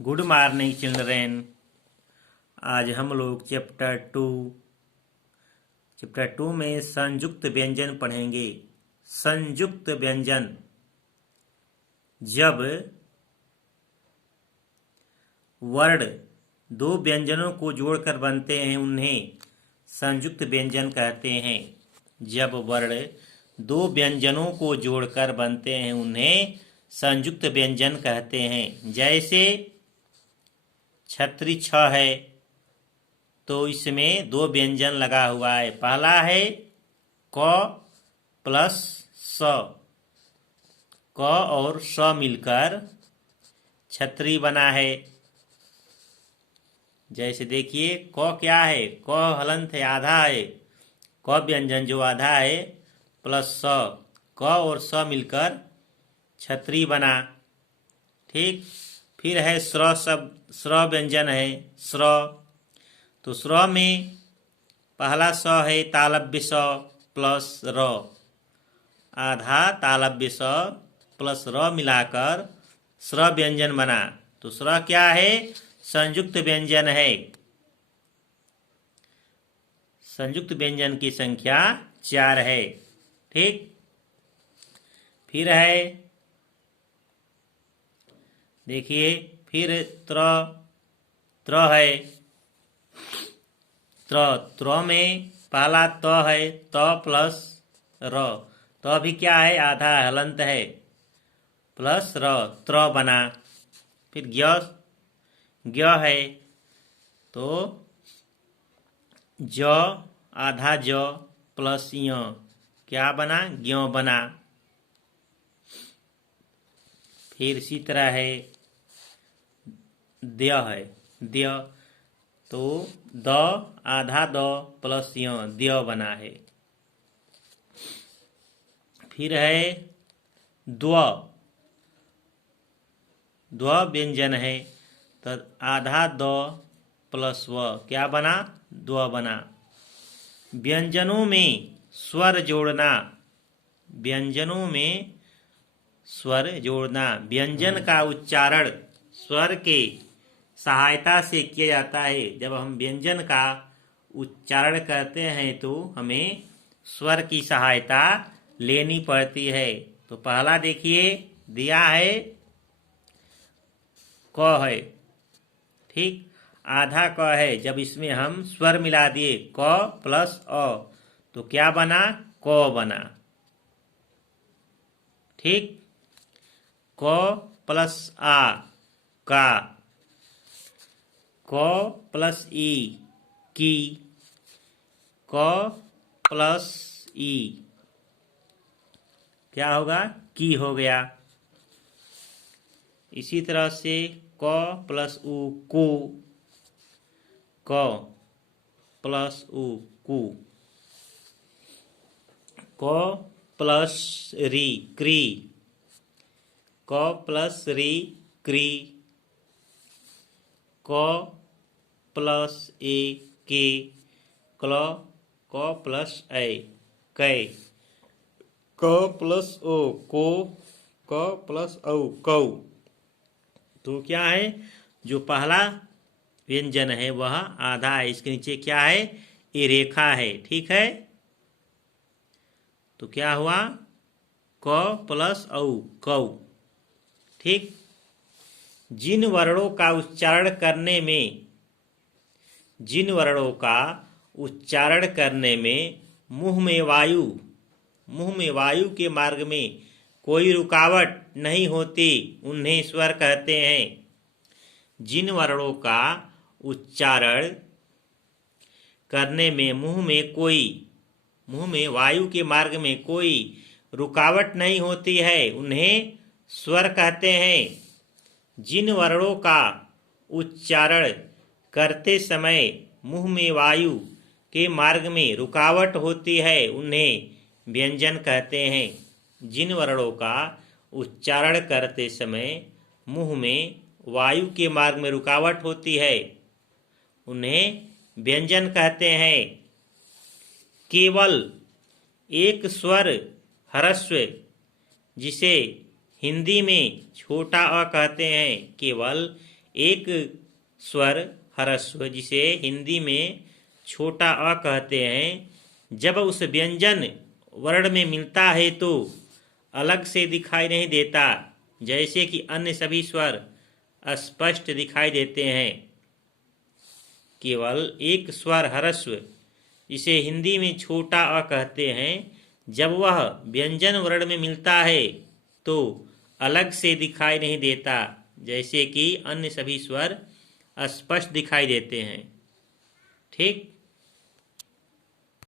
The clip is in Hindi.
Good morning children. आज हम लोग चैप्टर टू में संयुक्त व्यंजन पढ़ेंगे। संयुक्त व्यंजन, जब वर्ण दो व्यंजनों को जोड़कर बनते हैं उन्हें संयुक्त व्यंजन कहते हैं। जब वर्ण दो व्यंजनों को जोड़कर बनते हैं उन्हें संयुक्त व्यंजन कहते हैं। जैसे छतरी छ है तो इसमें दो व्यंजन लगा हुआ है। पहला है क प्लस स। क और स मिलकर छतरी बना है। जैसे देखिए क क्या है, क हलंत है, आधा है। क व्यंजन जो आधा है प्लस स, क और स मिलकर छतरी बना। ठीक। फिर है स्र शब्द, स्र व्यंजन है स्र। तो स्र में पहला स है तालव्य स प्लस र, आधा तालव्य स प्लस र मिलाकर स्र व्यंजन बना। तो स्र क्या है, संयुक्त व्यंजन है। संयुक्त व्यंजन की संख्या 4 है। ठीक। फिर है देखिए, फिर त्र है। त्र में पहला त है त प्लस र। त भी क्या है, आधा हलंत है प्लस र, त्र बना। फिर ज्ञ है तो ज आधा ज प्लस य क्या बना, ज्ञ बना। फिर इसी तरह है द्य है, द्य तो द आधा द प्लस य द्य बना है। फिर है द्व, द्व व्यंजन है तो आधा द प्लस व क्या बना, द्व बना। व्यंजनों में स्वर जोड़ना, व्यंजनों में स्वर जोड़ना। व्यंजन का उच्चारण स्वर के सहायता से किया जाता है। जब हम व्यंजन का उच्चारण करते हैं तो हमें स्वर की सहायता लेनी पड़ती है। तो पहला देखिए दिया है क है। ठीक। आधा क है, जब इसमें हम स्वर मिला दिए क प्लस अ तो क्या बना, क बना। ठीक। क प्लस आ का, क प्लस ई की, क प्लस ई क्या होगा, की हो गया। इसी तरह से क प्लस उ कु, क प्लस उ कु, क प्लस री क्री, क प्लस री क्री, क प्लस ए के, क प्लस ए कै, क प्लस ओ को, क प्लस औ कौ। तो क्या है, जो पहला व्यंजन है वह आधा है, इसके नीचे क्या है, ये रेखा है। ठीक है। तो क्या हुआ, क प्लस औ कौ। ठीक। जिन वर्णों का उच्चारण करने में, जिन वर्णों का उच्चारण करने में मुंह में वायु के मार्ग में कोई रुकावट नहीं होती उन्हें स्वर कहते हैं। जिन वर्णों का उच्चारण करने में मुंह में वायु के मार्ग में कोई रुकावट नहीं होती है उन्हें स्वर कहते हैं। जिन वर्णों का उच्चारण करते समय मुंह में वायु के मार्ग में रुकावट होती है उन्हें व्यंजन कहते हैं। जिन वर्णों का उच्चारण करते समय मुंह में वायु के मार्ग में रुकावट होती है उन्हें व्यंजन कहते हैं। केवल एक स्वर ह्रस्व, जिसे हिंदी में छोटा अ कहते हैं, केवल एक स्वर ह्रस्व जिसे हिंदी में छोटा अ कहते हैं, जब उस व्यंजन वर्ण में मिलता है तो अलग से दिखाई नहीं देता, जैसे कि अन्य सभी स्वर स्पष्ट दिखाई देते हैं। केवल एक स्वर ह्रस्व जिसे हिंदी में छोटा अ कहते हैं, जब वह व्यंजन वर्ण में मिलता है तो अलग से दिखाई नहीं देता, जैसे कि अन्य सभी स्वर स्पष्ट दिखाई देते हैं। ठीक।